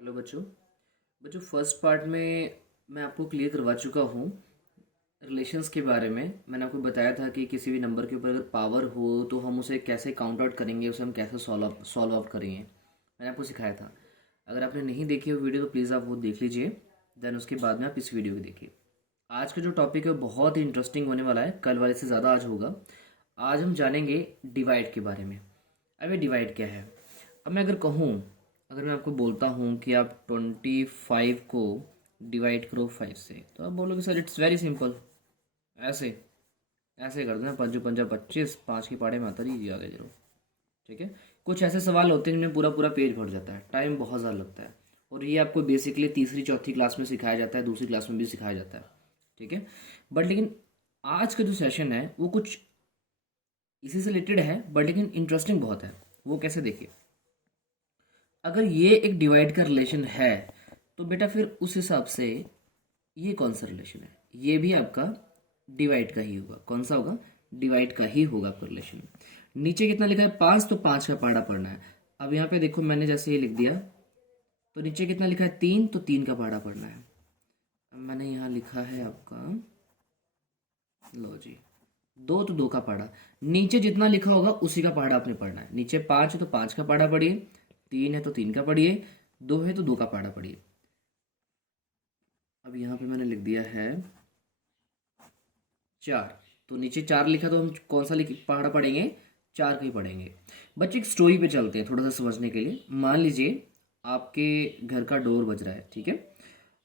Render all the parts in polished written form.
Hello बच्चों। बच्चों, first part में मैं आपको क्लियर करवा चुका हूँ रिलेशंस के बारे में। मैंने आपको बताया था कि किसी भी नंबर के ऊपर अगर पावर हो तो हम उसे कैसे काउंट आउट करेंगे, उसे हम कैसे सॉल्व आउट करेंगे, मैंने आपको सिखाया था। अगर आपने नहीं देखी वो वीडियो तो प्लीज़ आप वो देख लीजिए, देन उसके बाद में आप इस वीडियो को देखिए। आज का जो टॉपिक है वो बहुत ही इंटरेस्टिंग होने वाला है, कल वाले से ज़्यादा आज होगा। आज हम जानेंगे डिवाइड के बारे में। अब ये डिवाइड क्या है। अब मैं अगर कहूँ, अगर मैं आपको बोलता हूँ कि आप 25 को डिवाइड करो 5 से, तो आप बोलोगे सर इट्स वेरी सिंपल। ऐसे ऐसे कर देना, पंजो पंजा 25, 5 के पाड़े में आता रही आगे जरूर। ठीक है। कुछ ऐसे सवाल होते हैं जिनमें पूरा पूरा पेज भर जाता है, टाइम बहुत ज़्यादा लगता है। और ये आपको बेसिकली तीसरी चौथी क्लास में सिखाया जाता है, दूसरी क्लास में भी सिखाया जाता है। ठीक है। बट लेकिन आज का जो सेशन है वो कुछ इसी से रिलेटेड है, बट लेकिन इंटरेस्टिंग बहुत है। वो कैसे, देखिए। अगर ये एक डिवाइड का रिलेशन है तो बेटा फिर उस हिसाब से ये कौन सा रिलेशन है, ये भी आपका डिवाइड का ही होगा। कौन सा होगा? डिवाइड का ही होगा आपका रिलेशन। नीचे कितना लिखा है? 5, तो 5 का पहाड़ा पढ़ना है। अब यहाँ पे देखो, मैंने जैसे ये लिख दिया तो नीचे कितना लिखा है? 3, तो 3 का पहाड़ा पढ़ना है। अब मैंने यहाँ लिखा है आपका, लो जी, 2, तो 2 का पहाड़ा। नीचे जितना लिखा होगा उसी का पहाड़ा आपने पढ़ना है। नीचे 5 है तो 5 का पहाड़ा पढ़िए, 3 है तो 3 का पढ़िए, 2 है तो 2 का पहाड़ा पढ़िए। अब यहाँ पे मैंने लिख दिया है 4, तो नीचे 4 लिखा तो हम कौन सा लिख पहाड़ा पढ़ेंगे? 4 का ही पढ़ेंगे। बच्चे एक स्टोरी पे चलते हैं थोड़ा सा समझने के लिए। मान लीजिए आपके घर का डोर बज रहा है, ठीक है,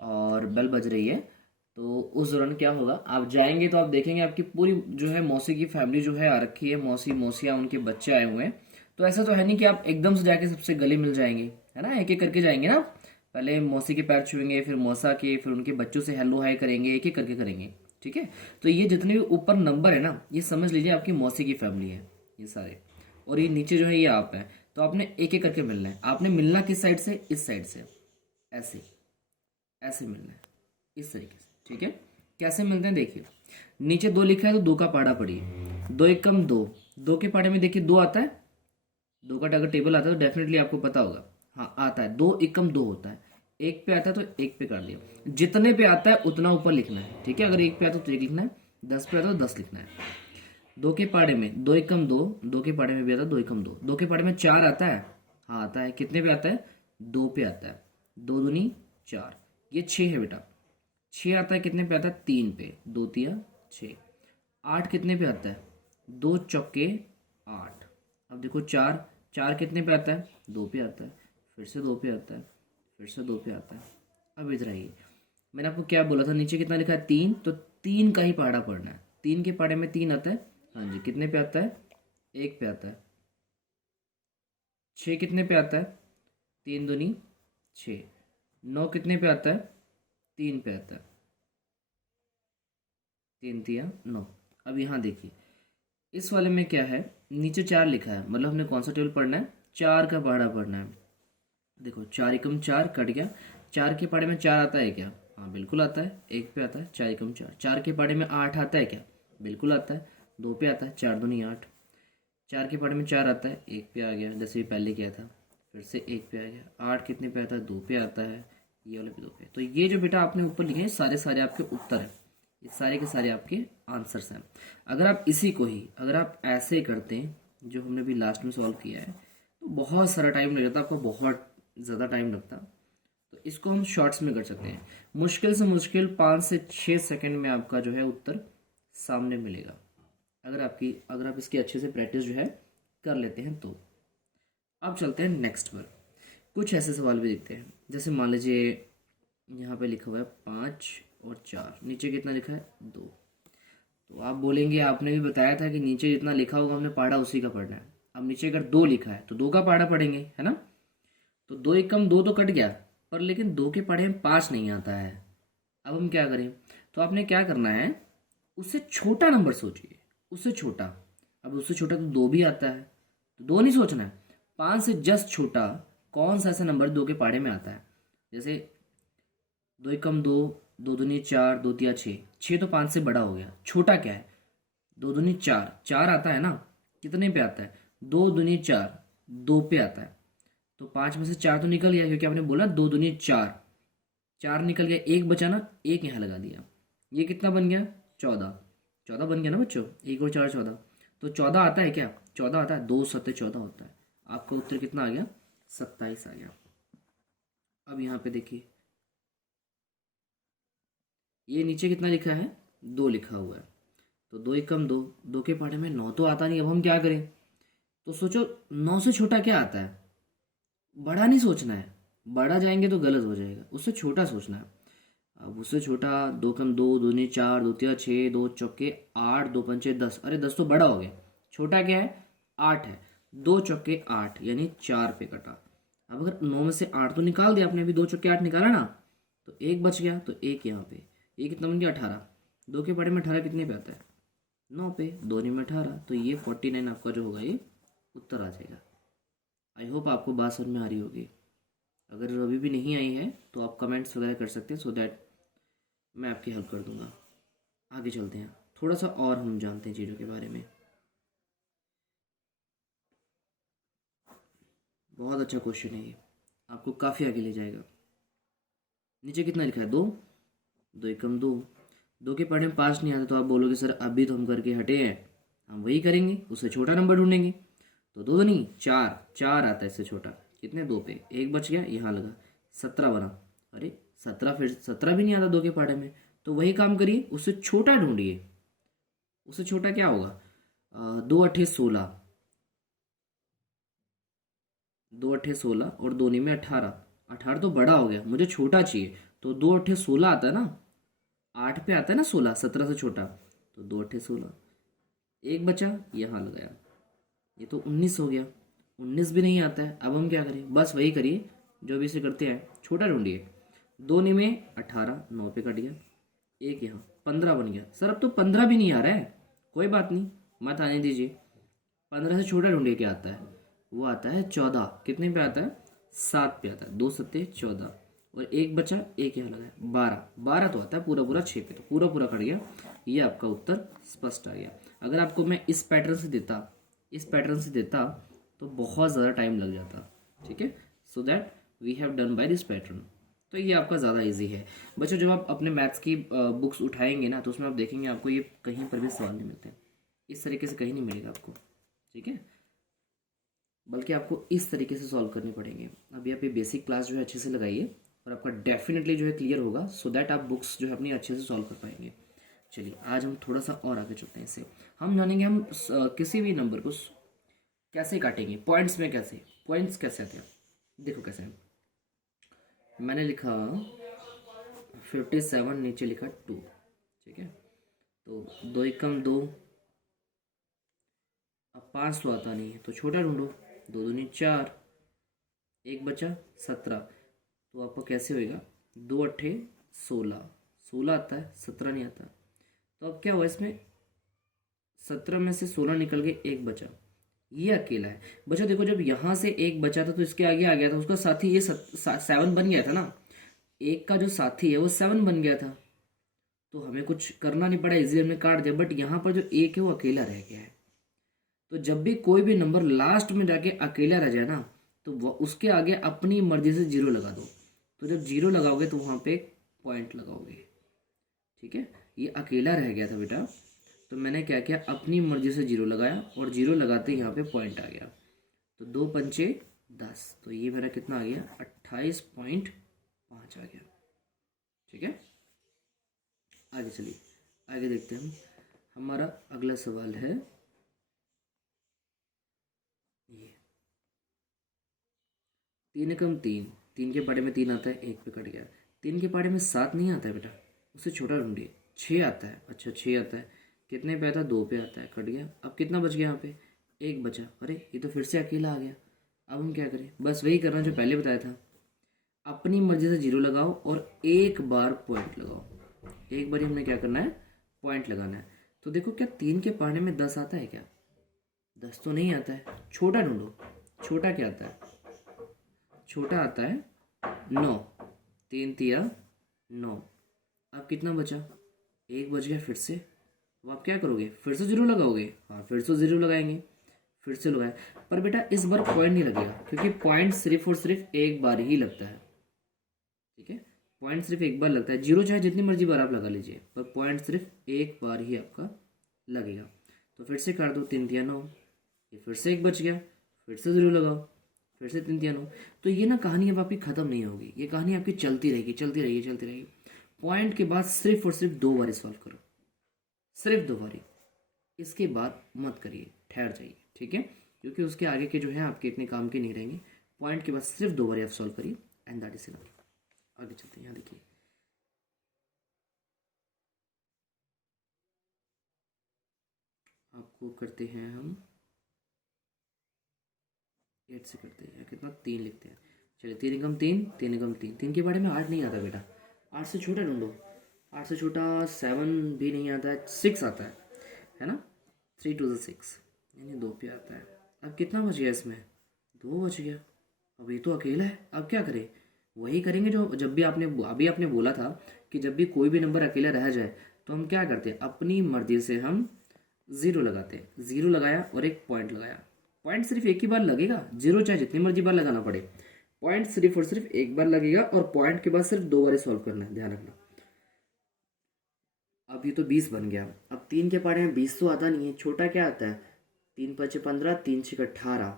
और बेल बज रही है। तो उस दौरान क्या होगा, आप जाएंगे तो आप देखेंगे आपकी पूरी जो है मौसी की फैमिली जो है आ रखी है, मौसी मौसिया उनके बच्चे आए हुए हैं। तो ऐसा तो है नहीं कि आप एकदम से जाके सबसे गले मिल जाएंगे, है ना, एक एक करके जाएंगे ना। पहले मौसी के पैर छुएंगे, फिर मौसा के, फिर उनके बच्चों से हेलो हाय करेंगे, एक एक करके करेंगे। ठीक है। तो ये जितने भी ऊपर नंबर है ना, ये समझ लीजिए आपकी मौसी की फैमिली है, ये सारे। और ये नीचे जो है ये आप है। तो आपने एक एक करके मिलना है। आपने मिलना किस साइड से? इस साइड से। ऐसे ऐसे मिलना है, इस तरीके से। ठीक है। कैसे मिलते हैं देखिए। नीचे 2 लिखा है तो 2 का पहाड़ा पढ़िए। 2 एक कम 2, 2 के पहाड़े में देखिए 2 आता है। 2 का अगर टेबल आता है तो डेफिनेटली आपको पता होगा। हाँ आता है, 2 एक कम 2 होता है। एक पे आता है तो एक पे कर दिया। जितने पे आता है उतना ऊपर लिखना है। ठीक है। अगर एक पे आता है तो एक लिखना है, 10 पे आता है तो 10 लिखना है। 2 के पहाड़े में 2 एक कम 2, 2 के पहाड़े में भी आता है 2 एक कम 2। 2 के पहाड़े में 4 आता है। हाँ आता है। कितने पे आता है? 2 पे आता है। 2 दूनी 4, ये 6 है बेटा। 6 आता है, कितने पे आता है? 3 पे। 2 तिया 6। 8 कितने पे आता है? 2 चौके 8। अब देखो 4, 4 कितने पे आता है? 2 पे आता है। फिर से 2 पे आता है, फिर से 2 पे आता है। अब इधर आइए, मैंने आपको क्या बोला था, नीचे कितना लिखा है? 3, तो 3 का ही पहाड़ा पढ़ना है। 3 के पहाड़े में 3 आता है। हाँ जी, कितने पे आता है? 1 पे आता है। 6 कितने पे आता है? 3 दूनी 6। 9 कितने पे आता है? 3 पे आता है। 3 तिया 9। अब यहाँ देखिए, इस वाले में क्या है, नीचे 4 लिखा है, मतलब हमने कौन सा टेबल पढ़ना है? 4 का पहाड़ा पढ़ना है। देखो 4 एकम 4 कट गया। 4 के पहाड़े में 4 आता है क्या? हाँ बिल्कुल आता है, एक पे आता है। 4 एकम 4। 4 के पहाड़े में 8 आता है क्या? बिल्कुल आता है, 2 पे आता है। 4 दूनी 8। 4 के पहाड़े में 4 आता है, एक पे आ गया जैसे भी पहले किया था। फिर से एक पे आ गया। 8 कितने पे आता है? 2 पे आता है। ये वाले पे 2 पे। तो ये जो बेटा आपने ऊपर लिखे हैं सारे सारे आपके उत्तर हैं, ये सारे के सारे आपके आंसर्स हैं। अगर आप इसी को ही अगर आप ऐसे करते हैं जो हमने भी लास्ट में सॉल्व किया है, तो बहुत सारा टाइम लग जाता, आपको बहुत ज़्यादा टाइम लगता। तो इसको हम शॉर्ट्स में कर सकते हैं। मुश्किल से मुश्किल 5 से 6 सेकंड में आपका जो है उत्तर सामने मिलेगा, अगर आप इसकी अच्छे से प्रैक्टिस जो है कर लेते हैं तो। अब चलते हैं नेक्स्ट पर। कुछ ऐसे सवाल भी देखते हैं, जैसे मान लीजिए यहाँ पे लिखा हुआ है 5 और 4, नीचे कितना लिखा है? 2। तो आप बोलेंगे आपने भी बताया था कि नीचे जितना लिखा होगा हमने पढ़ा उसी का पढ़ना है। अब नीचे अगर 2 लिखा है तो 2 का पढ़ा पढ़ेंगे, है ना। तो 2 एक कम 2 तो कट गया, पर लेकिन 2 के पढ़े में 5 नहीं आता है। अब हम क्या करें? तो आपने क्या करना है, उससे छोटा नंबर सोचिए, उससे छोटा। अब उससे छोटा तो 2 भी आता है, तो 2 नहीं सोचना है। 5 से जस्ट छोटा कौन सा ऐसा नंबर 2 के पहाड़े में आता है? जैसे 2 एकम 2, 2 दूनी 4, 2 तिया 6। 6 तो 5 से बड़ा हो गया, छोटा क्या है? 2 दूनी 4, 4 आता है ना। कितने पे आता है? 2 दूनी 4, 2 पे आता है। तो तो 5 में से 4 तो निकल गया, क्योंकि आपने बोला 2 दूनी 4, 4 निकल गया, एक बचा ना, एक यहाँ लगा दिया। ये कितना बन गया? 14। 14 बन गया ना बच्चों, 1 और 4 14। तो 14 आता है क्या? 14 आता है, 2 7 14 होता है। आपका उत्तर कितना आ गया? 27 आ गया। अब यहाँ पे देखिए, ये नीचे कितना लिखा है? 2 लिखा हुआ है। तो 2 एकम 2, 2 के पहाड़े में 9 तो आता नहीं, अब हम क्या करें? तो सोचो 9 से छोटा क्या आता है? बड़ा नहीं सोचना है, बड़ा जाएंगे तो गलत हो जाएगा, उससे छोटा सोचना है। अब उससे छोटा, 2 कम 2, दूनी 4, दो तिया 6, 2 चौके 8, 2 पंचे 10। अरे 10 तो बड़ा हो गया। छोटा क्या है? 8 है। 2 चौके 8 यानी 4 पे कटा। अब अगर 9 में से 8 तो निकाल दिया आपने, अभी 2 चौके 8 निकाला ना, तो एक बच गया, तो एक यहाँ पे। ये कितना बन गया? 18। 2 के बड़े में 18 कितने पे आता है? 9 पे। 2 में 18, तो ये 49 आपका जो होगा ये उत्तर आ जाएगा। आई होप आपको बात समझ में आ रही होगी। अगर अभी भी नहीं आई है तो आप कमेंट्स वगैरह कर सकते हैं, सो दैट मैं आपकी हेल्प कर दूंगा। आगे चलते हैं, थोड़ा सा और हम जानते हैं चीज़ों के बारे में। बहुत अच्छा क्वेश्चन है ये, आपको काफ़ी आगे ले जाएगा। नीचे कितना लिखा है? 2। 2 एकम 2, 2 के पढ़ने में 5 नहीं आता, तो आप बोलोगे सर अभी तो हम करके हटे हैं, हम वही करेंगे, उससे छोटा नंबर ढूंढेंगे। तो 2 नहीं 4, 4 आता है इससे छोटा। कितने? 2 पे एक बच गया, यहाँ लगा, 17 बना। अरे 17, फिर 17 भी नहीं आता 2 के पढ़ने में, तो वही काम करिए, उससे छोटा ढूंढिए। उससे छोटा क्या होगा? 2 8 16, 2 8 16 और 2 में 18। 18 तो बड़ा हो गया, मुझे छोटा चाहिए, तो 2 8 16 आता है ना। 8 पे आता है ना 16, 17 से छोटा, तो 2 8 16। एक बचा, यहाँ लगाया, ये तो 19 हो गया। 19 भी नहीं आता है, अब हम क्या करें? बस वही करिए जो भी इसे करते हैं, छोटा ढूंढिए। 2 में 18, 9 पे कट गया, एक यहाँ 15 बन गया। सर अब तो 15 भी नहीं आ रहा है, कोई बात नहीं, मत आने दीजिए। 15 से छोटा ढूंढिए, क्या आता है? वो आता है 14। कितने पे आता है? 7 पे आता है। 2 7 14, और एक बचा, एक यहाँ लगा है, 12। 12 तो आता है पूरा पूरा 6 पे, तो पूरा पूरा कट गया। ये आपका उत्तर स्पष्ट आ गया। अगर आपको मैं इस पैटर्न से देता, इस पैटर्न से देता, तो बहुत ज़्यादा टाइम लग जाता। ठीक है, so that we have done by this pattern. तो ये आपका ज़्यादा इजी है बच्चों। जब आप अपने मैथ्स की बुक्स उठाएंगे ना, तो उसमें आप देखेंगे आपको ये कहीं पर भी सवाल नहीं मिलते, इस तरीके से कहीं नहीं मिलेगा आपको। ठीक है, बल्कि आपको इस तरीके से सॉल्व करने पड़ेंगे। अभी आप ये बेसिक क्लास जो है अच्छे से लगाइए, और आपका डेफिनेटली जो है क्लियर होगा, सो दैट आप बुक्स जो है अपनी अच्छे से सॉल्व कर पाएंगे। चलिए आज हम थोड़ा सा और आगे चलते हैं। इससे हम जानेंगे हम किसी भी नंबर को कैसे काटेंगे, पॉइंट्स में कैसे, पॉइंट्स कैसे आते हैं। देखो कैसे है। मैंने लिखा 57, नीचे लिखा 2। ठीक है, तो 2 एकम 2। अब 5 तो आता नहीं है, तो छोटा ढूंढो। 2 दूनी 4, एक बचा 17। तो आपका कैसे होएगा? 2 8 16, 16 आता है, 17 नहीं आता। तो अब क्या हुआ इसमें? 17 में से 16 निकल गए, एक बचा, ये अकेला है। बच्चों देखो, जब यहाँ से एक बचा था तो इसके आगे आ गया था उसका साथी, ये 7 बन गया था ना। एक का जो साथी है वो 7 बन गया था, तो हमें कुछ करना नहीं पड़ा, इजीली हमने काट दिया। बट यहाँ पर जो एक है वो अकेला रह गया है। तो जब भी कोई भी नंबर लास्ट में जाके अकेला रह जाए ना, तो उसके आगे अपनी मर्जी से 0 लगा दो। तो जब 0 लगाओगे तो वहां पे पॉइंट लगाओगे। ठीक है, ये अकेला रह गया था बेटा, तो मैंने क्या किया, अपनी मर्जी से 0 लगाया, और 0 लगाते ही यहाँ पे पॉइंट आ गया। तो 2 पंचे 10, तो ये मेरा कितना आ गया? 28.5 आ गया। ठीक है, आगे चलिए, आगे देखते हैं हम। हमारा अगला सवाल है ये, 3 एकम 3। 3 के पहाड़े में 3 आता है, एक पे कट गया। 3 के पहाड़े में 7 नहीं आता है बेटा, उससे छोटा ढूंढिए। 6 आता है, अच्छा 6 आता है, कितने पे आता है? 2 पे आता है, कट गया। अब कितना बच गया यहाँ पे? एक बचा। अरे ये तो फिर से अकेला आ गया। अब हम क्या करें? बस वही करना जो पहले बताया था, अपनी मर्जी से 0 लगाओ और एक बार पॉइंट लगाओ। एक बार हमने क्या करना है? पॉइंट लगाना है। तो देखो, क्या 3 के पहाड़े में 10 आता है क्या? 10 तो नहीं आता है, छोटा ढूंढो। छोटा क्या आता है? छोटा आता है 9। 3 तिया 9। अब कितना बचा? एक बच गया फिर से। अब आप क्या करोगे? फिर से 0 लगाओगे? हाँ, फिर से 0 लगाएंगे। फिर से लगाया, पर बेटा इस बार पॉइंट नहीं लगेगा, क्योंकि पॉइंट सिर्फ और सिर्फ एक बार ही लगता है। ठीक है, पॉइंट सिर्फ एक बार लगता है। जीरो चाहे जितनी मर्जी बार आप लगा लीजिए, पर पॉइंट सिर्फ एक बार ही आपका लगेगा। तो फिर से काट दो, 3 तिया 9, ये फिर से एक बच गया, फिर से जीरो लगाओ, फिर से 3 तिया 9। तो ये ना कहानी अब आपकी खत्म नहीं होगी, ये कहानी आपकी चलती रहेगी, चलती रहेगी, चलती रहेगी। पॉइंट के बाद सिर्फ और सिर्फ 2 बार सॉल्व करो, सिर्फ 2 बार। इसके बाद मत करिए, ठहर जाइए। ठीक है, क्योंकि उसके आगे के जो है आपके इतने काम के नहीं रहेंगे। पॉइंट के बाद सिर्फ 2 बार आप सॉल्व करिए, एंड दैट इज इनफ। आगे चलते हैं, यहाँ देखिए आपको करते हैं हम 8 से करते हैं, कितना 3 लिखते हैं। चलिए 3 एकम 3, 3 एकम 3, 3 के बारे में 8 नहीं आता बेटा, 8 से छोटा ढूंढो। 8 से छोटा 7 भी नहीं आता है, 6 आता है ना। 3 टू 6 यानी 2 पे आता है। अब कितना बच गया इसमें, 2 बच गया। अब ये तो अकेला है, अब क्या करें, वही करेंगे जो जब भी अभी आपने बोला था कि जब भी कोई भी नंबर अकेला रह जाए तो हम क्या करते हैं, अपनी मर्जी से हम ज़ीरो लगाते हैं। ज़ीरो लगाया और एक पॉइंट लगाया। पॉइंट सिर्फ एक ही बार लगेगा, जीरो चाहे जितनी मर्जी बार लगाना पड़े, पॉइंट सिर्फ और सिर्फ एक बार लगेगा, और पॉइंट के बाद सिर्फ 2 बार सॉल्व करना है, ध्यान रखना। अब ये तो 20 बन गया। अब 3 के पढ़े हैं, 20 तो आता नहीं है, छोटा क्या आता है, 3 5 15, 3 6 18।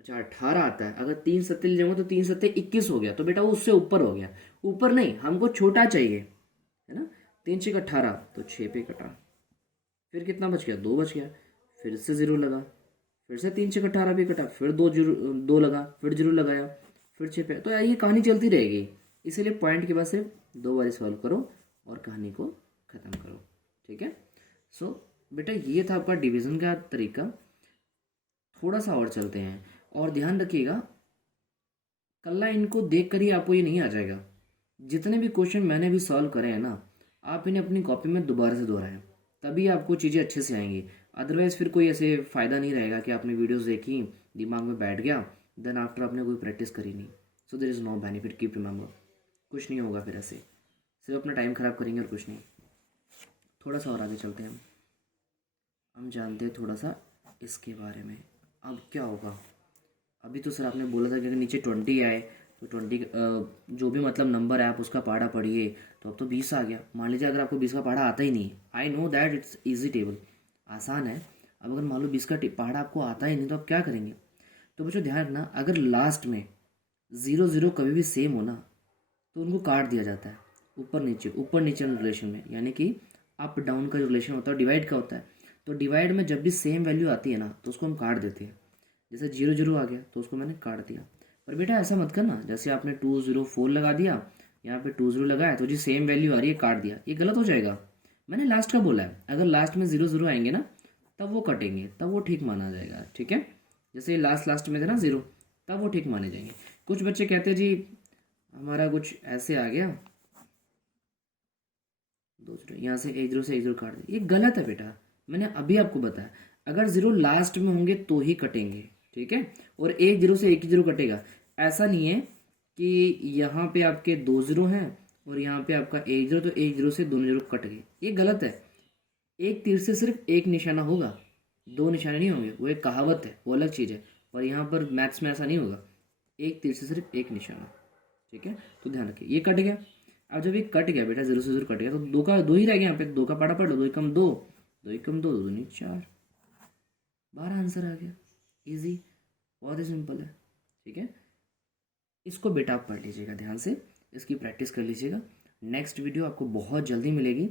अच्छा 18 आता है। अगर 3 सत्ते ले जाऊंगा तो 3 सत्ते 21 हो गया, तो बेटा वो उससे ऊपर हो गया। ऊपर नहीं, हमको छोटा चाहिए, है ना। 3 6 18, तो 6 पे कटा, फिर कितना बच गया, 2 बच गया। फिर से जीरो लगा, फिर से 3 6 18 पे कटा, फिर 2 जीरो 2 लगा, फिर जीरो लगाया, फिर 6 पे। तो ये कहानी चलती रहेगी। इसीलिए पॉइंट के बाद सिर्फ 2 बार सॉल्व करो और कहानी को ख़त्म करो। ठीक है, सो बेटा ये था आपका डिवीज़न का तरीका। थोड़ा सा और चलते हैं, और ध्यान रखिएगा कल्ला इनको देख कर ही आपको ये नहीं आ जाएगा। जितने भी क्वेश्चन मैंने भी सॉल्व करे हैं ना, आप इन्हें अपनी कॉपी में दोबारा से दोहराएं, तभी आपको चीज़ें अच्छे से आएंगी। अदरवाइज़ फिर कोई ऐसे फ़ायदा नहीं रहेगा कि आपने वीडियोस देखी, दिमाग में बैठ गया, देन आफ्टर आपने कोई प्रैक्टिस करी नहीं। So there is no benefit, keep remember. कुछ नहीं होगा फिर ऐसे, सिर्फ अपना टाइम ख़राब करेंगे और कुछ नहीं। थोड़ा सा और आगे चलते हैं, हम जानते हैं थोड़ा सा इसके बारे में। अब क्या होगा, अभी तो सर आपने बोला था कि अगर नीचे 20 आए तो 20 जो भी मतलब नंबर है आप उसका पहाड़ा पढ़िए। तो अब तो 20 आ गया। मान लीजिए अगर आपको 20 का पहाड़ा आता ही नहीं, I know that it's easy table, आसान है। अब अगर मान लो 20 का पहाड़ा आपको आता ही नहीं, तो आप क्या करेंगे। तो बच्चों ध्यान रखना, अगर लास्ट में 0 0 कभी भी सेम हो ना, तो उनको काट दिया जाता है, ऊपर नीचे रिलेशन में, यानी कि अप डाउन का जो रिलेशन होता है डिवाइड का होता है। तो डिवाइड में जब भी सेम वैल्यू आती है ना, तो उसको हम काट देते हैं। जैसे 0 0 आ गया तो उसको मैंने काट दिया। पर बेटा ऐसा मत करना, जैसे आपने 2 0 4 लगा दिया, यहाँ पे 2 0 लगाया, तो जी सेम वैल्यू आ रही है, काट दिया, ये गलत हो जाएगा। मैंने लास्ट का बोला है, अगर लास्ट में 0 0 आएंगे ना, तब वो कटेंगे, तब वो ठीक माना जाएगा। ठीक है, जैसे लास्ट में थे ना 0, तब वो ठीक माने जाएंगे। कुछ बच्चे कहते हैं जी हमारा कुछ ऐसे आ गया, 2 0, यहाँ से 1 0 से 1 0 काट दिया, ये गलत है बेटा। मैंने अभी आपको बताया, अगर 0 लास्ट में होंगे तो ही कटेंगे। ठीक है, और 1 0 से 1 0 कटेगा। ऐसा नहीं है कि यहाँ पे आपके 2 0 हैं और यहाँ पे आपका 1 0, तो 1 0 से दोनों 0 कट गए, ये गलत है। एक तीर से सिर्फ एक निशाना होगा, 2 निशाने नहीं होंगे, वो एक कहावत है, वो अलग चीज़ है। पर यहाँ पर मैथ्स में ऐसा नहीं होगा, एक तीर से सिर्फ एक निशाना। ठीक है, तो ध्यान रखिए, ये कट गया। अब जब ये कट गया बेटा, 0 से 0 कट गया, तो 2 का 2 ही रह गया। यहाँ पे 2 का पाड़ा पढ़ लो, 2 एकम 2, 2 एकम 2, 2 दूनी 4, 12 आंसर आ गया। इजी, बहुत ही सिंपल है। ठीक है, इसको बेटा आप पढ़ लीजिएगा ध्यान से, इसकी प्रैक्टिस कर लीजिएगा। नेक्स्ट वीडियो आपको बहुत जल्दी मिलेगी।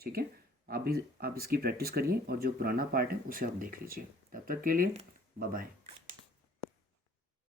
ठीक है, आप इसकी प्रैक्टिस करिए, और जो पुराना पार्ट है उसे आप देख लीजिए। तब तक के लिए बाय बाय।